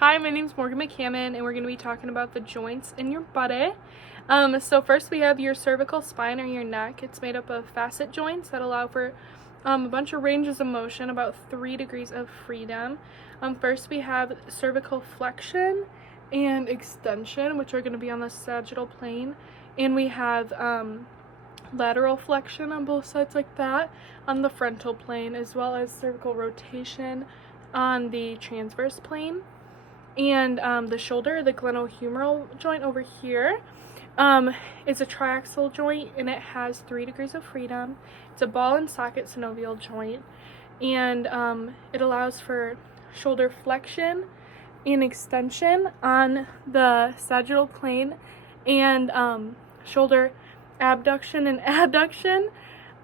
Hi, my name is Morgan McCammon, and we're going to be talking about the joints in your body. So first we have your cervical spine or your neck. It's made up of facet joints that allow for a bunch of ranges of motion, about 3 degrees of freedom. First we have cervical flexion and extension, which are going to be on the sagittal plane. And we have lateral flexion on both sides like that on the frontal plane, as well as cervical rotation on the transverse plane. And the shoulder, the glenohumeral joint over here, is a triaxial joint, and it has 3 degrees of freedom. It's a ball and socket synovial joint, and it allows for shoulder flexion and extension on the sagittal plane, and shoulder abduction and adduction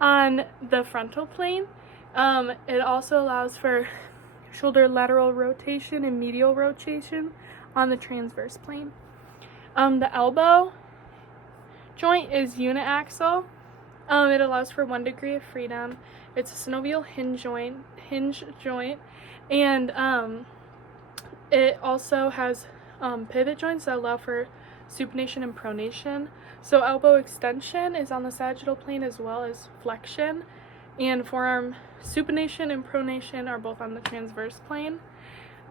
on the frontal plane. It also allows for shoulder lateral rotation and medial rotation on the transverse plane. The elbow joint is uniaxial. It allows for 1 degree of freedom. It's a synovial hinge joint, and it also has pivot joints that allow for supination and pronation. So elbow extension is on the sagittal plane as well as flexion, and forearm supination and pronation are both on the transverse plane.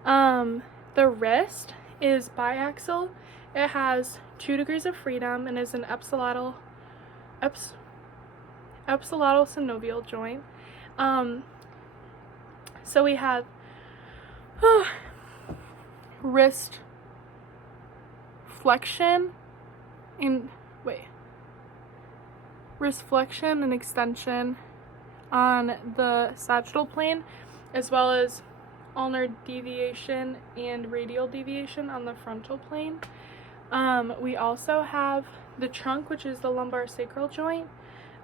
The wrist is biaxial. It has 2 degrees of freedom and is an ipsilateral synovial joint. So we have wrist flexion and extension on the sagittal plane, as well as ulnar deviation and radial deviation on the frontal plane. We also have the trunk, which is the lumbar sacral joint.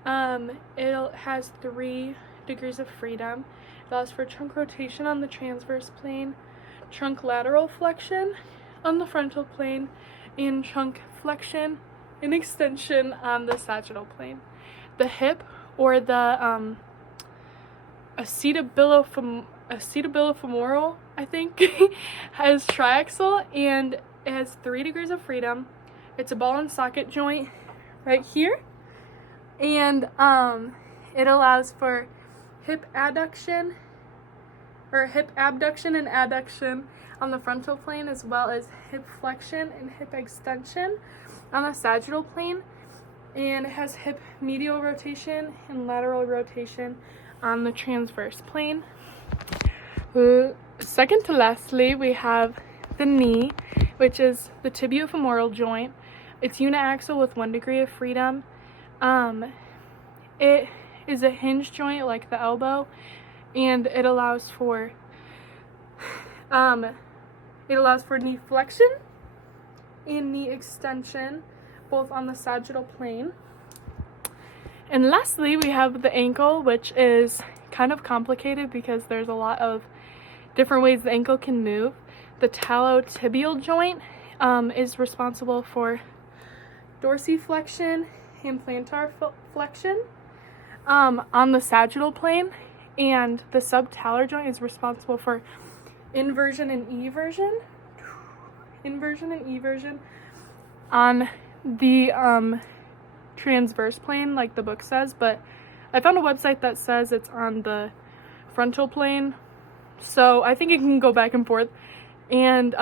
It has 3 degrees of freedom. It allows for trunk rotation on the transverse plane, trunk lateral flexion on the frontal plane, and trunk flexion and extension on the sagittal plane. The hip, or the acetabulofemoral, I think, has triaxial, and it has 3 degrees of freedom. It's a ball and socket joint right here, and it allows for hip abduction and adduction on the frontal plane, as well as hip flexion and hip extension on the sagittal plane, and it has hip medial rotation and lateral rotation on the transverse plane. Second to lastly, we have the knee, which is the tibiofemoral joint. It's uniaxial with 1 degree of freedom. It is a hinge joint like the elbow, and it allows for knee flexion and knee extension, both on the sagittal plane. And lastly, we have the ankle, which is kind of complicated because there's a lot of different ways the ankle can move. The talotibial joint is responsible for dorsiflexion and plantar flexion on the sagittal plane, and the subtalar joint is responsible for inversion and eversion on the transverse plane, like the book says, but I found a website that says it's on the frontal plane, so I think it can go back and forth. And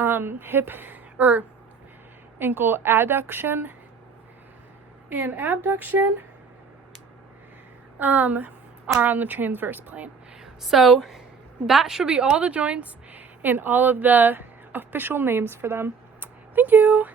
hip or ankle adduction and abduction are on the transverse plane. So that should be all the joints and all of the official names for them. Thank you.